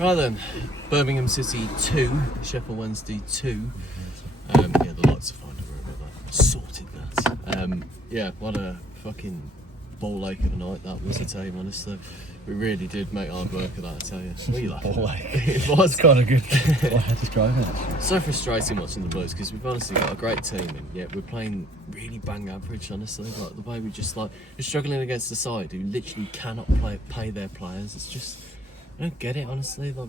Right then, Birmingham City 2, Sheffield Wednesday 2. Yeah, the lights are fine, don't worry about that. Sorted that. Yeah, what a fucking ball ache of a night that was, I tell you, honestly. We really did make hard work of that, I tell you. What are you laughing at? It was kind of good way of describing it. So frustrating watching the Blues because we've honestly got a great team and yet we're playing really bang average, honestly. Like the way we just we're struggling against a side who literally cannot pay their players. It's just, I don't get it, honestly. Like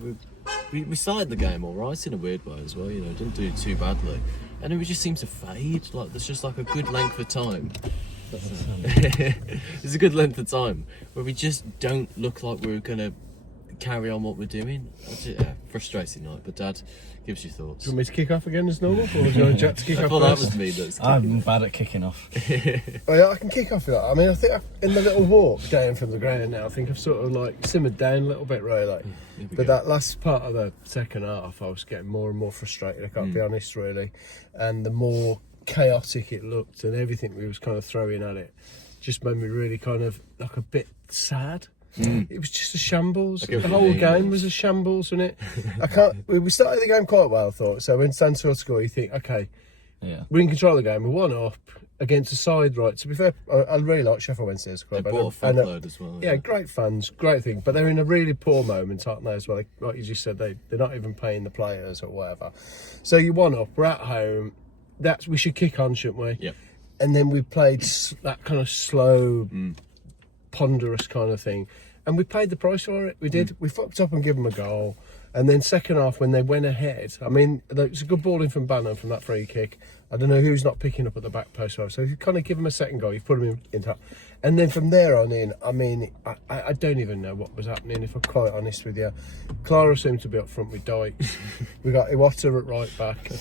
we started the game all right in a weird way as well, you know, didn't do too badly, and then we just seem to fade. Like there's just like a good length of time. It's a good length of time where we just don't look like we're gonna carry on what we're doing. Frustrating night. But Dad, give us your thoughts. Do you want me to kick off again as normal, or do you want Jack to kick I off? thought that was me. I'm bad at kicking off. Oh, yeah, I can kick off with that. I mean, I think in the little walk down from the ground now, I think I've sort of like simmered down a little bit, really. But that last part of the second half, I was getting more and more frustrated. I can't be honest, really. And the more chaotic it looked, and everything we was kind of throwing at it, just made me really kind of like a bit sad. It was just a shambles. The whole game was a shambles, wasn't it? We started the game quite well, I thought. So when Stansfield scored, you think, okay, we're in control of the game. We're 1-up against a side, right? To be fair, I really like Sheffield Wednesday as a club. They brought a fan load as well. Yeah, great fans, great thing. But they're in a really poor moment, aren't they, as well? Like you just said, they're not even paying the players or whatever. So you're 1-up, we're at home. We should kick on, shouldn't we? Yep. And then we played that kind of slow, ponderous kind of thing. And we paid the price for it. We did. We fucked up and gave them a goal. And then second half, when they went ahead, I mean, it's a good ball in from Bannon from that free kick. I don't know who's not picking up at the back post. So if you kind of give them a second goal, you've put them in top. And then from there on in, I mean, I don't even know what was happening, if I'm quite honest with you. Clara seemed to be up front with Dykes. We got Iwata at right back.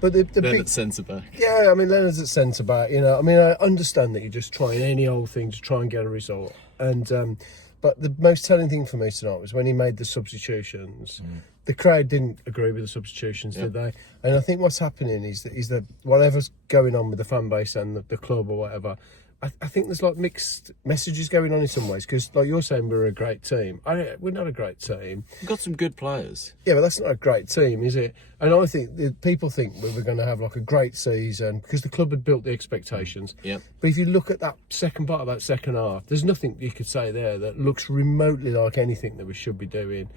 But the big centre back. Yeah, I mean, Leonard's at centre back. You know, I mean, I understand that you're just trying any old thing to try and get a result. And but the most telling thing for me tonight was when he made the substitutions. The crowd didn't agree with the substitutions, did they? And I think what's happening is that whatever's going on with the fan base and the club or whatever, I think there's like mixed messages going on in some ways, because like you're saying, we're a great team. We're not a great team. We've got some good players. Yeah, but that's not a great team, is it? And I think people think we were going to have like a great season because the club had built the expectations. Yeah. But if you look at that second part of that second half, there's nothing you could say there that looks remotely like anything that we should be doing.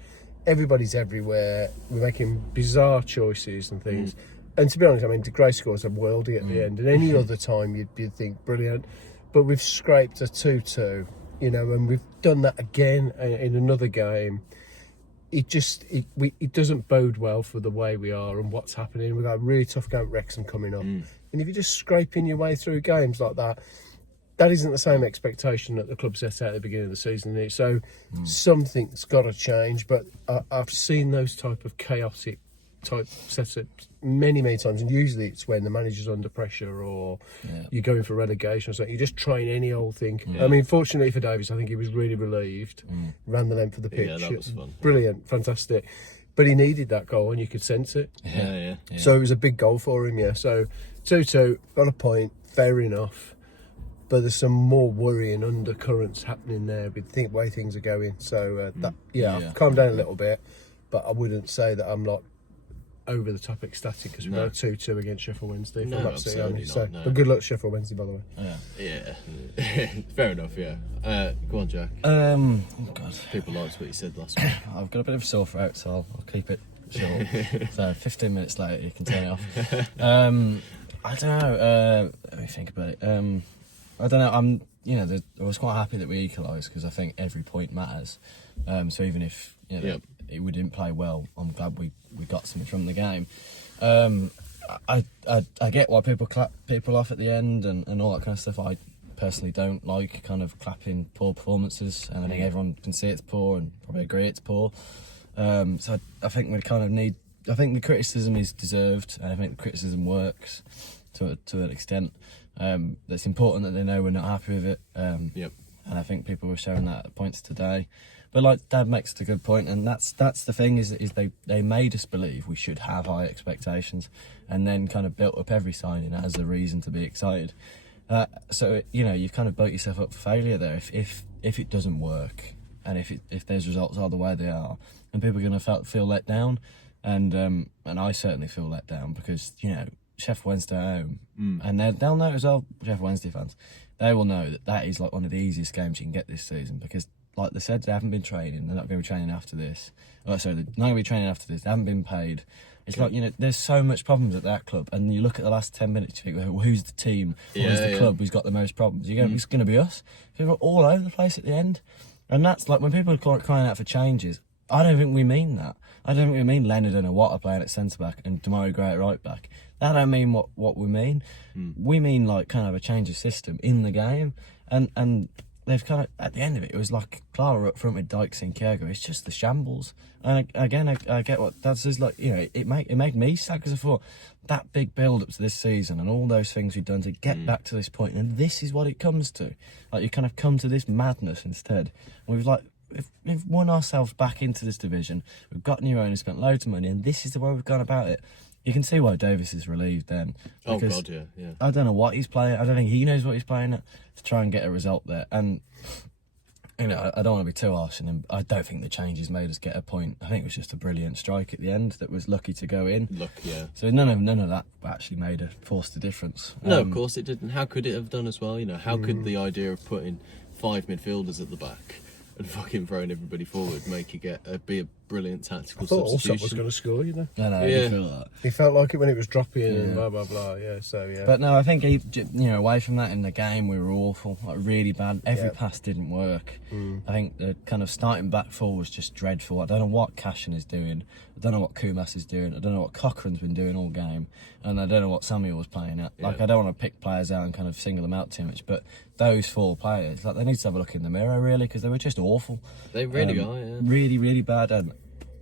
Everybody's everywhere. We're making bizarre choices and things. And to be honest, I mean, Gray scores a worldie at the end. And any other time you'd think brilliant. But we've scraped a 2-2, you know, and we've done that again in another game. It doesn't bode well for the way we are and what's happening. We've got a really tough game at Wrexham coming up. And if you're just scraping your way through games like that, that isn't the same expectation that the club set out at the beginning of the season. So something's got to change. But I've seen those type of chaotic type setups many times, and usually it's when the manager's under pressure or you're going for relegation or something. You're just trying any old thing. I mean, fortunately for Davies, I think he was really relieved. Ran the length of the pitch. Yeah, that was fun. Brilliant, fantastic. But he needed that goal, and you could sense it. Yeah. So it was a big goal for him. Yeah. So 2-2, got a point. Fair enough. But there's some more worrying undercurrents happening there with the way things are going. So I've calmed down a little bit, but I wouldn't say that I'm not over the top ecstatic because we've got a 2-2 against Sheffield Wednesday. No, absolutely not. But good luck, Sheffield Wednesday, by the way. Yeah. Fair enough. Yeah. Go on, Jack. Oh God. People liked what you said last week. I've got a bit of a sore throat, so I'll keep it short. So 15 minutes later, you can turn it off. I don't know. Let me think about it. I don't know. I was quite happy that we equalised because I think every point matters. So even if we didn't play well, I'm glad we got something from the game. I get why people clap people off at the end and all that kind of stuff. I personally don't like kind of clapping poor performances, and I think everyone can see it's poor and probably agree it's poor. So I think we kind of need. I think the criticism is deserved, and I think the criticism works to an extent. It's important that they know we're not happy with it. And I think people were showing that at points today. But like Dad makes a good point, and that's the thing is they made us believe we should have high expectations, and then kind of built up every signing as a reason to be excited. So you've kind of built yourself up for failure there. If it doesn't work, and if those results are the way they are, then people are going to feel let down, and I certainly feel let down because Sheffield Wednesday at home, and they'll know as well. Sheffield Wednesday fans, they will know that is like one of the easiest games you can get this season because, like they said, they haven't been training. They're not going to be training after this. Oh, sorry, they're not going to be training after this. They haven't been paid. It's like, there's so much problems at that club, and you look at the last 10 minutes, you think, well, who's the team, who's the club who's got the most problems? It's going to be us. People are all over the place at the end, and that's like when people are crying out for changes. I don't think we mean that. I don't think we mean Leonard and Awatta playing at centre back and Demarai Gray at right back. That don't mean what we mean. We mean like kind of a change of system in the game, and they've kind of, at the end of it, it was like Clara up front with Dykes and Kiergo. It's just the shambles. And again, I get what that's just like. It made me sad because I thought that big build up to this season and all those things we've done to get back to this point, and this is what it comes to. Like you kind of come to this madness instead. And we've won ourselves back into this division. We've got new owners, spent loads of money, and this is the way we've gone about it. You can see why Davis is relieved then. Oh God, yeah. I don't know what he's playing. I don't think he knows what he's playing at to try and get a result there. And I don't want to be too harsh on him. I don't think the changes made us get a point. I think it was just a brilliant strike at the end that was lucky to go in. Luck, yeah. So none of that actually forced a difference. No, of course it didn't. How could it have done as well? How could the idea of putting 5 midfielders at the back and fucking throwing everybody forward make you be a brilliant tactical I thought substitution? Allsop was going to score, I know, Yeah. you feel that. He felt like it when it was dropping and blah, blah, blah. Yeah, so, yeah. But no, I think, away from that in the game, we were awful, like really bad. Every pass didn't work. I think the kind of starting back four was just dreadful. I don't know what Cashin is doing. I don't know what Kumas is doing. I don't know what Cochrane's been doing all game. And I don't know what Samuel was playing at. Like, I don't want to pick players out and kind of single them out too much, but those 4 players, like, they need to have a look in the mirror, really, because they were just awful. They really are, yeah. Really, really bad. And,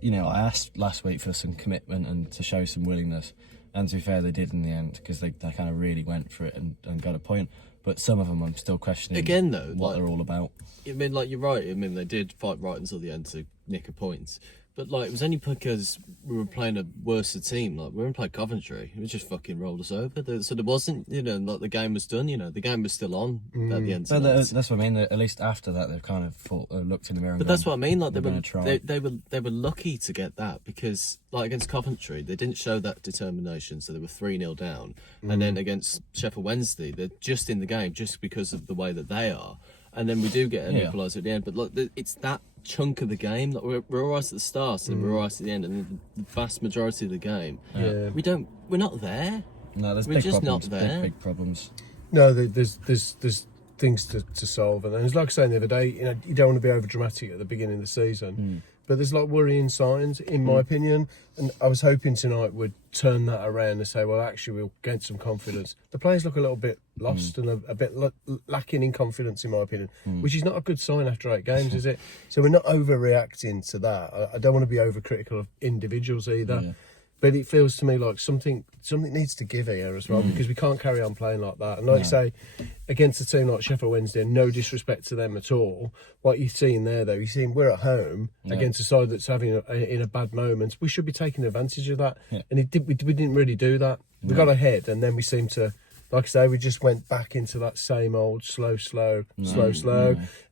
I asked last week for some commitment and to show some willingness. And to be fair, they did in the end, because they kind of really went for it and got a point. But some of them I'm still questioning Again, though, what they're all about. You're right. They did fight right until the end to nick a point. But, it was only because we were playing a worse team. We were playing Coventry. It just fucking rolled us over. So there wasn't, the game was done, the game was still on at the end. But that's what I mean. At least after that, they've kind of looked in the mirror and But that's what I mean. They were lucky to get that because, against Coventry, they didn't show that determination. So they were 3-0 down. And then against Sheffield Wednesday, they're just in the game just because of the way that they are. And then we do get an equaliser at the end. But it's that chunk of the game that we're all right at the start and we're all right at the end, and the vast majority of the game, we're not there. No, there's we're big just problems. not there. Big problems. No, there's things to solve, and it's like I was saying the other day, you don't want to be over dramatic at the beginning of the season, but there's worrying signs, in my opinion, and I was hoping tonight would turn that around and say, well, actually, we'll gain some confidence. The players look a little bit lost and a bit lacking in confidence, in my opinion, which is not a good sign after 8 games, is it? So we're not overreacting to that. I don't want to be overcritical of individuals either. Yeah. But it feels to me like something needs to give here as well, because we can't carry on playing like that. And like you say, against a team like Sheffield Wednesday, no disrespect to them at all, what you're seeing there, though, you're seeing we're at home against a side that's having in a bad moment. We should be taking advantage of that. Yeah. And we didn't really do that. We got ahead, and then we seemed to, like I say, we just went back into that same old slow.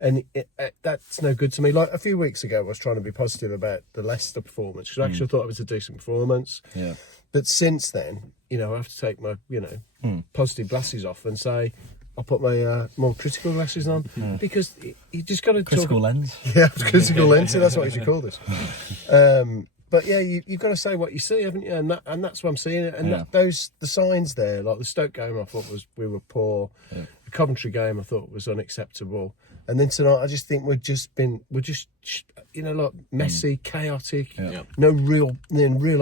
And that's no good to me. Like a few weeks ago, I was trying to be positive about the Leicester performance, because I actually thought it was a decent performance. Yeah. But since then, I have to take my, positive glasses off and say, I'll put my more critical glasses on, because you just got to critical lens. Yeah, critical lens. That's what you should call this. But yeah, you've got to say what you see, haven't you? And that's what I'm seeing. And the signs there, like the Stoke game, I thought we were poor. Yeah. The Coventry game, I thought was unacceptable. And then tonight, I just think we're just messy, chaotic. Yeah. No real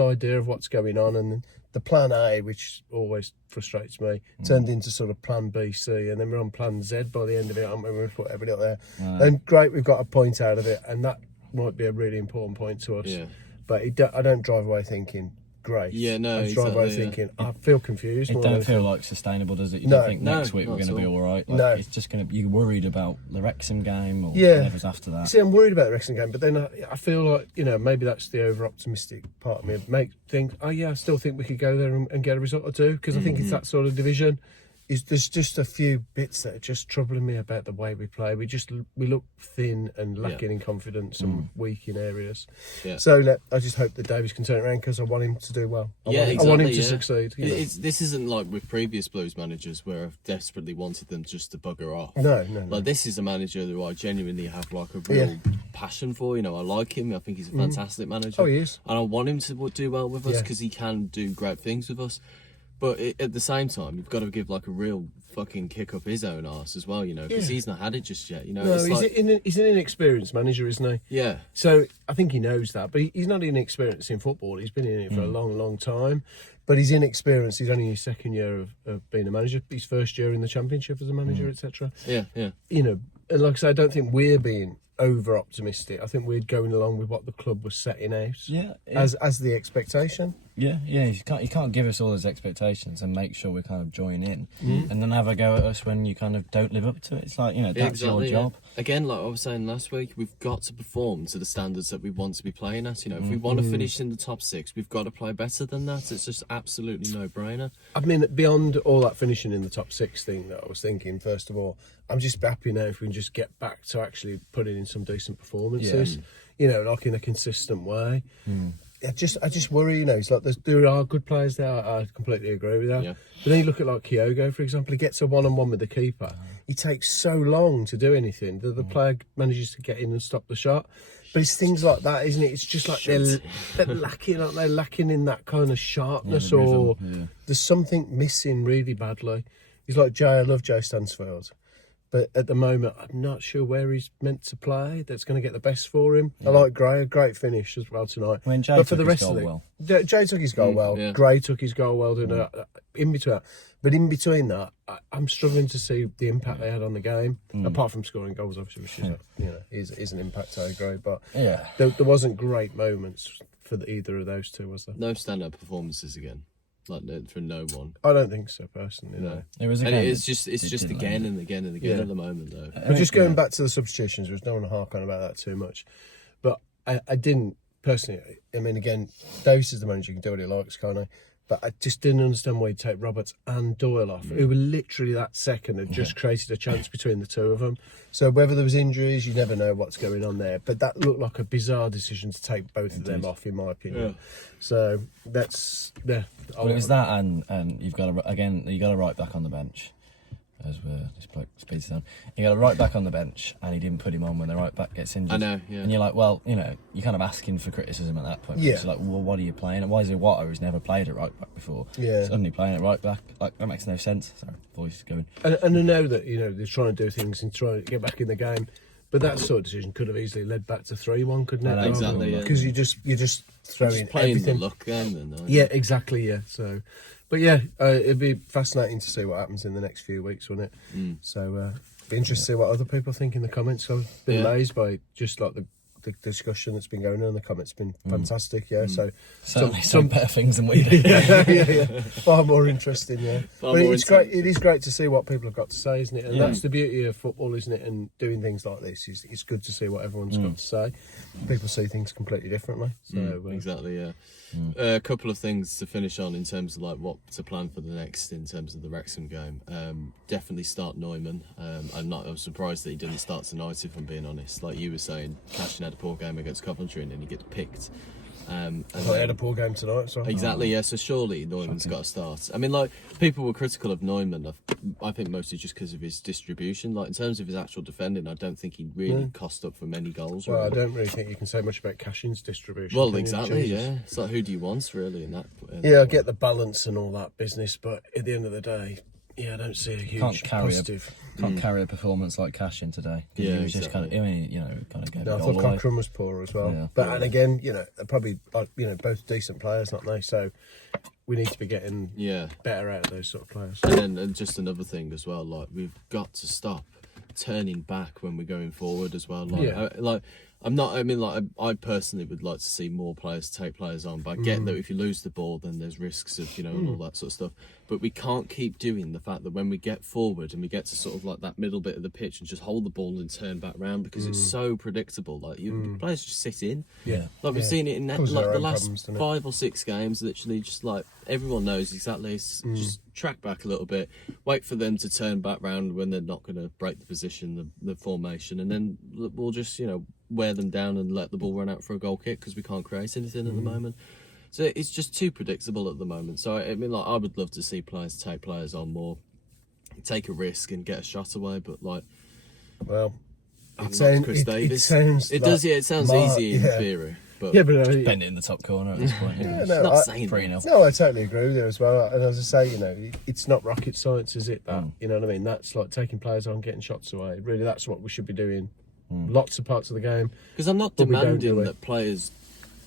idea of what's going on. And the plan A, which always frustrates me, turned into sort of plan B, C, and then we're on plan Z by the end of it. I'm going to put everything up there. And great, we've got a point out of it, and that might be a really important point to us. Yeah. But I don't drive away thinking, great. Yeah, no, I drive away thinking, I feel confused. It don't feel like sustainable, does it? You don't think next week we're going to be all right? No. It's just going to, you're worried about the Wrexham game or whatever's after that. See, I'm worried about the Wrexham game, but then I feel like, maybe that's the over-optimistic part of me. I still think we could go there and get a result or two, because I think it's that sort of division. there's just a few bits that are just troubling me about the way we play. We look thin and lacking in confidence and weak in areas. Yeah. So I just hope that Davies can turn it around, because I want him to do well. I want him to succeed. This isn't like with previous Blues managers where I've desperately wanted them just to bugger off. No. Like, this is a manager who I genuinely have like a real passion for. You know, I like him. I think he's a fantastic manager. Oh, he is. And I want him to do well with us, because he can do great things with us. But at the same time, you've got to give like a real fucking kick up his own arse as well, you know, because he's not had it just yet, you know. No, he's an inexperienced manager, isn't he? Yeah. So I think he knows that, but he's not inexperienced in football. He's been in it for a long, long time, but he's inexperienced. He's only in his second year of being a manager. His first year in the Championship as a manager, etc. Yeah. You know, and like I say, I don't think we're being over optimistic. I think we're going along with what the club was setting out as the expectation. Yeah. You can't give us all those expectations and make sure we kind of join in, and then have a go at us when you kind of don't live up to it. It's like, you know, that's your job. Again, like I was saying last week, we've got to perform to the standards that we want to be playing at. You know, if we want to finish in the top 6, we've got to play better than that. It's just absolutely no-brainer. I mean, beyond all that finishing in the top 6 thing that I was thinking, first of all, I'm just happy now if we can just get back to actually putting in some decent performances, you know, like in a consistent way. I just worry, you know, it's like there are good players there, I completely agree with that. Yeah. But then you look at like Kyogo, for example, he gets a one-on-one with the keeper. He takes so long to do anything that the player manages to get in and stop the shot. But it's things like that, isn't it? It's just like they're lacking, aren't they? Lacking in that kind of sharpness, or there's something missing really badly. He's like Jay, I love Jay Stansfield. But at the moment, I'm not sure where he's meant to play. That's going to get the best for him. I like Gray, a great finish as well tonight. I mean, Jay took his goal well. Jay took his goal well. Yeah. Gray took his goal well. In between that, I'm struggling to see the impact they had on the game. Apart from scoring goals, obviously, which is an impact. I agree, but there wasn't great moments for either of those two, was there? No standout performances again. Like, for no one. I don't think so, personally. No. It was again. It's just again and again and again at the moment, though. But just going back to the substitutions, which no one hark on about that too much. But I didn't personally. I mean, again, Davies is the manager; he can do what he likes, can't he? But I just didn't understand why he'd take Roberts and Doyle off, who were literally that second had just created a chance between the two of them. So whether there was injuries, you never know what's going on there. But that looked like a bizarre decision to take both of them off, in my opinion. Yeah. So that's Well, it was that, and you've got to right back on the bench. As this bloke speeds down, you got a right back on the bench, and he didn't put him on when the right back gets injured. I know, yeah. And you're like, well, you know, you're kind of asking for criticism at that point. Yeah. It's like, well, what are you playing? Why is it Watto who's never played at right back before? Yeah. Suddenly playing at right back, like, that makes no sense. Sorry, voice is going. And I know that, you know, they're trying to do things and trying to get back in the game, but that sort of decision could have easily led back to 3-1, couldn't it? Exactly, yeah. Because you're just throwing playing everything. The luck game, then. Yeah, exactly. Yeah. So. But yeah, it'd be fascinating to see what happens in the next few weeks, wouldn't it? So, be interested to see what other people think in the comments. I've been amazed by just like the discussion that's been going on in the comments. It's been fantastic, So certainly some better things than we do. yeah. Far more interesting, But it's great. It is great to see what people have got to say, isn't it? And that's the beauty of football, isn't it? And doing things like this, it's good to see what everyone's got to say. People see things completely differently. So exactly, yeah. A couple of things to finish on in terms of like what to plan for the next in terms of the Wrexham game. Definitely start Neumann. I'm surprised that he didn't start tonight, if I'm being honest. Like you were saying, Cashin had a poor game against Coventry and then he gets picked. And they had a poor game tonight, so exactly, yeah. So surely Neumann's got to start. I mean, like people were critical of Neumann. I think mostly just because of his distribution. Like in terms of his actual defending, I don't think he really cost up for many goals. Well, really. I don't really think you can say much about Cashin's distribution. Well, exactly, yeah. It's like who do you want really in that? Yeah, I get the balance and all that business, but at the end of the day, I don't see a huge positive. Can't carry a performance like Cashin today. Yeah, he was just kind of, I mean, kind of. No, I thought Cochrane was poor as well. Yeah. But and again, they're probably both decent players, not they? So we need to be getting better out of those sort of players. And just another thing as well, like we've got to stop turning back when we're going forward as well. I personally would like to see more players take players on, but I get that if you lose the ball, then there's risks of, and all that sort of stuff. But we can't keep doing the fact that when we get forward and we get to sort of like that middle bit of the pitch and just hold the ball and turn back round because it's so predictable. Like players just sit in. Yeah. Like we've seen it in the last 5 or 6 games, literally just like everyone knows exactly. Just track back a little bit, wait for them to turn back round when they're not going to break the position, the formation, and then we'll just, you know, wear them down and let the ball run out for a goal kick because we can't create anything at the moment. So it's just too predictable at the moment. So I mean, like, I would love to see players take players on more, take a risk and get a shot away, but like, well, it sounds it sounds easy in theory. But yeah, but bend it in the top corner at this point. yeah, Yeah, no, not saying 3-0. No, I totally agree with you as well. And as I say, you know, it's not rocket science, is it? That you know what I mean? That's like taking players on, getting shots away. Really, that's what we should be doing. Lots of parts of the game. Because I'm not But we don't demanding do it. that players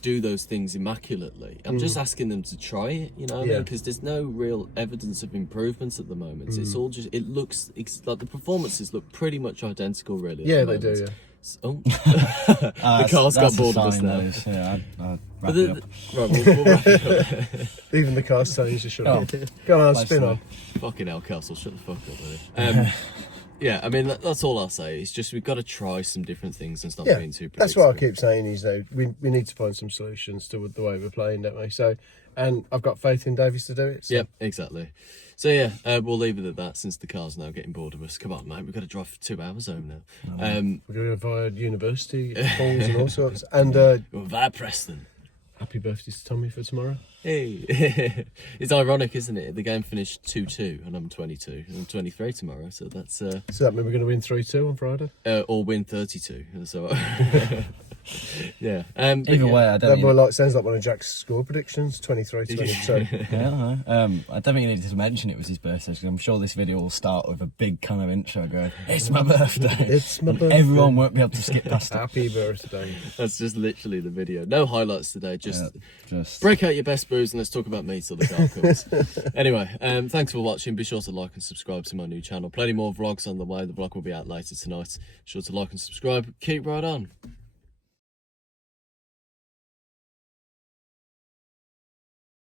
do those things immaculately. I'm just asking them to try it, you know what I mean? Because there's no real evidence of improvements at the moment. It's all just, it looks, like the performances look pretty much identical, really. Yeah, at the they do, moment. yeah. Oh, the car's got bored of us now. Yeah, I'd But wrap it up. right, we'll wrap it up. Even the car's telling you to shut Oh. up. Go on, Nice spin to on. Fucking hell, Castle, shut the fuck up, buddy. Yeah, I mean, that's all I'll say. It's just we've got to try some different things and stop Yeah, being too predictable. that's what I keep saying is, though, we need to find some solutions to the way we're playing, don't we? So, and I've got faith in Davies to do it. So. Yep, exactly. So yeah, we'll leave it at that since the car's now getting bored of us. Come on, mate, we've got to drive for 2 hours home now. We're going to via university, halls and all sorts. And We're via Preston. happy birthday to Tommy for tomorrow. Hey, it's ironic, isn't it? The game finished 2-2, and I'm 22, and I'm 23 tomorrow. So that's So that means we're going to win 3-2 on Friday. or win 32. So yeah. But Either yeah. way, I don't That think more like sounds like one of Jack's score predictions, 23-22. yeah, I don't know. I don't think you needed to mention it was his birthday, because I'm sure this video will start with a big kind of intro going, "It's my birthday." It's my And birthday. everyone won't be able to skip past it. Happy birthday. That's just literally the video. No highlights today. Just Just break out your best brews and let's talk about me till the car comes. Anyway, thanks for watching. Be sure to like and subscribe to my new channel. Plenty more vlogs on the way. The vlog will be out later tonight. Be sure to like and subscribe. Keep right on.